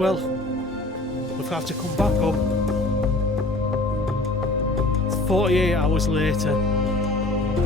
Well, we'll have to come back up. It's 48 hours later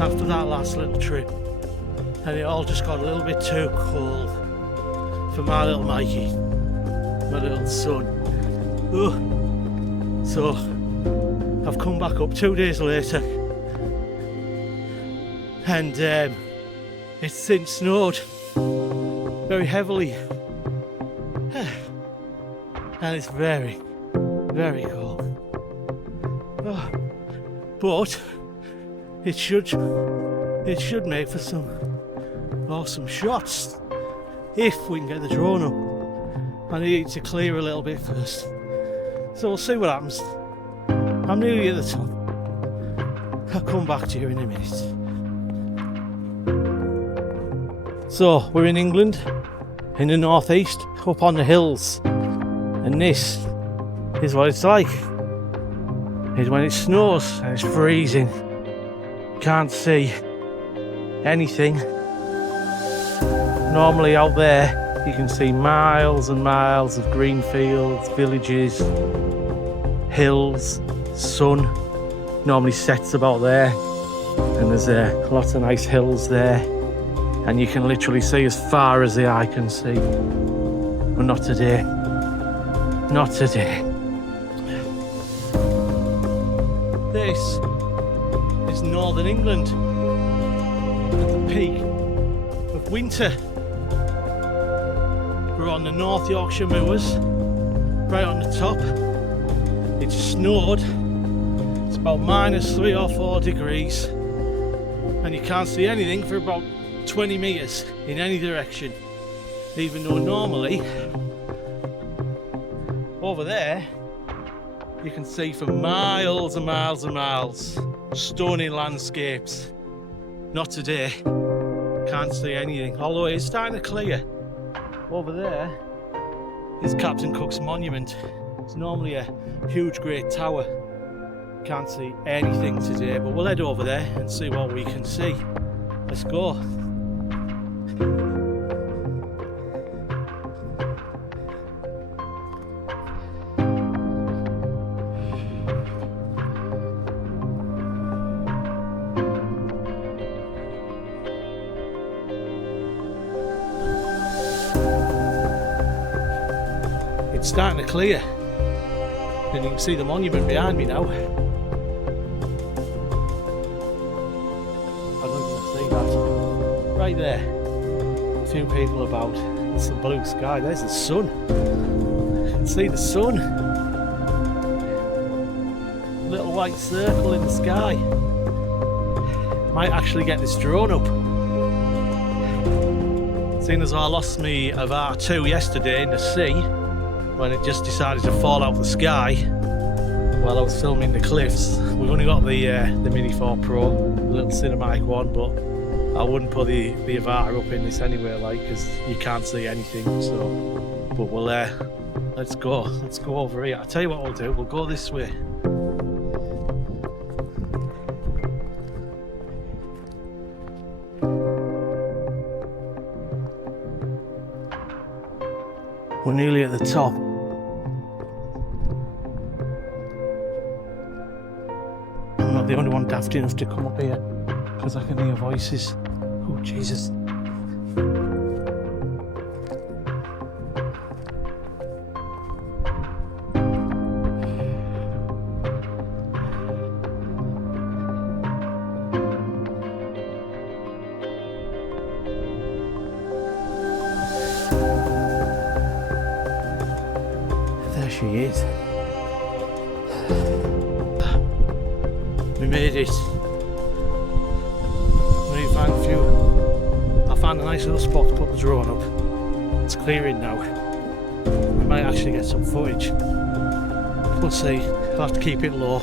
after that last little trip, and it all just got a little bit too cold for my little Mikey, my little son. Ugh. So I've come back up 2 days later, and it's since snowed very heavily. And it's very, very cold. Oh. But it should make for some awesome shots if we can get the drone up. I need to clear a little bit first, so we'll see what happens. I'm nearly at the top. I'll come back to you in a minute. So we're in England, in the northeast, up on the hills. And this is what it's like. Is when it snows and it's freezing. Can't see anything. Normally out there you can see miles and miles of green fields, villages, hills, sun. Normally sets about there, and there's lots of nice hills there, and you can literally see as far as the eye can see. But not today. Not today. This is northern England at the peak of winter. We're on the North Yorkshire moors, right on the top. It's snowed. It's about -3 or 4 degrees, and you can't see anything for about 20 metres in any direction, even though normally over there you can see for miles and miles and miles stunning landscapes. Not today. Can't see anything, although it's starting to clear. Over there is Captain Cook's monument. It's normally a huge great tower. Can't see anything today, but we'll head over there and see what we can see. Let's go. It's starting to clear, and you can see the monument behind me now. I don't know if you can see that. Right there, a few people about. There's some blue sky. There's the sun. You can see the sun. Little white circle in the sky. Might actually get this drone up. Seeing as I lost me Avata 2 yesterday in the sea, when it just decided to fall out the sky while I was filming the cliffs. We've only got the Mini 4 Pro, the little cinematic one, but I wouldn't put the Avata up in this anyway, like, because you can't see anything. So, but we'll Let's go over here. I'll tell you what we'll do, we'll go this way. We're nearly at the top. I'm not the only one daft enough to come up here because I can hear voices. Oh Jesus. There she is. We made it. I found a nice little spot to put the drone up. It's clearing now. We might actually get some footage. We'll see. I'll have to keep it low.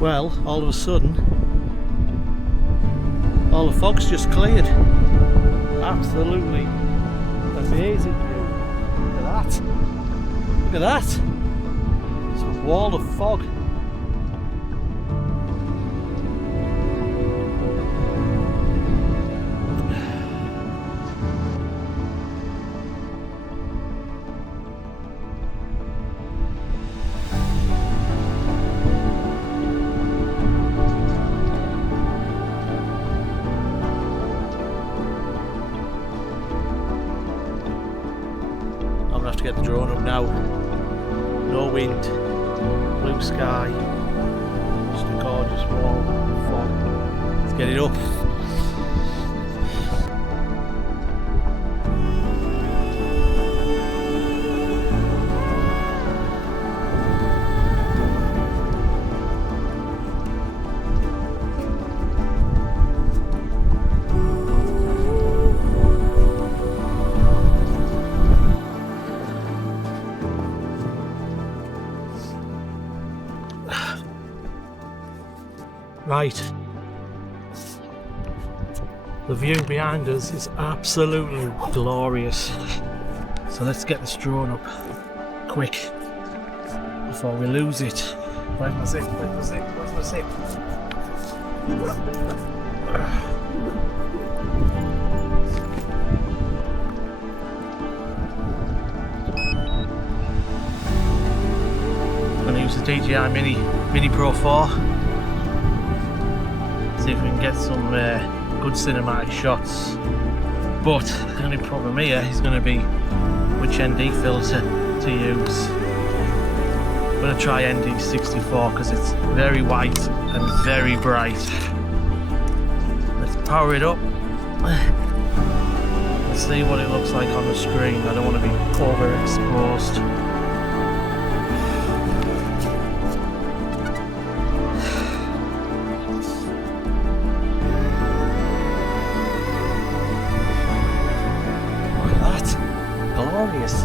Well, all of a sudden, all the fog's just cleared. Absolutely amazing view. Look at that. Look at that. It's a wall of fog. I'm gonna have to get the drone up now. No wind, blue sky, just a gorgeous wall of fog. Let's get it up. Right, the view behind us is absolutely glorious, so let's get this drone up quick before we lose it. Where's my zip? Where's my zip? Where's my zip? I'm going to use the DJI Mini Pro 4. See if we can get some good cinematic shots, but the only problem here is going to be which ND filter to use. I'm going to try ND64 because it's very white and very bright. Let's power it up. Let's see what it looks like on the screen. I don't want to be overexposed. Glorious.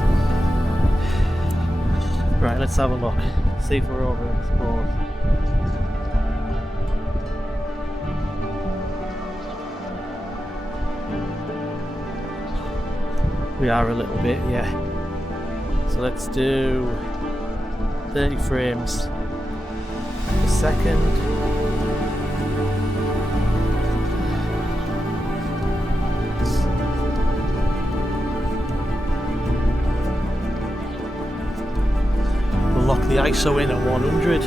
Right, let's have a look. See if we're overexposed. We are a little bit, yeah. So let's do 30 frames per second. Lock the ISO in at 100.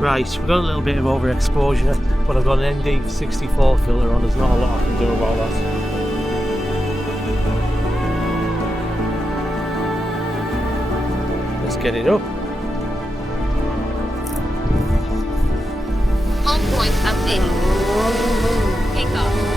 Right, we've got a little bit of overexposure, but I've got an ND64 filter on. There's not a lot I can do about that. Let's get it up. On point up. in. Take off.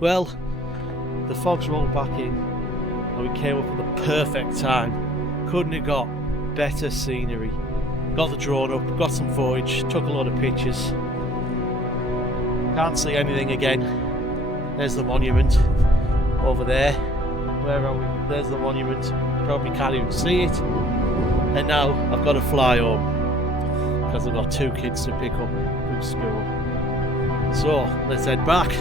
Well, the fog's rolled back in and we came up at the perfect time. Couldn't have got better scenery. Got the drone up, got some footage, took a lot of pictures. Can't see anything again. There's the monument over there. Where are we? There's the monument. Probably can't even see it. And now I've got to fly home because I've got 2 kids to pick up from school. So let's head back.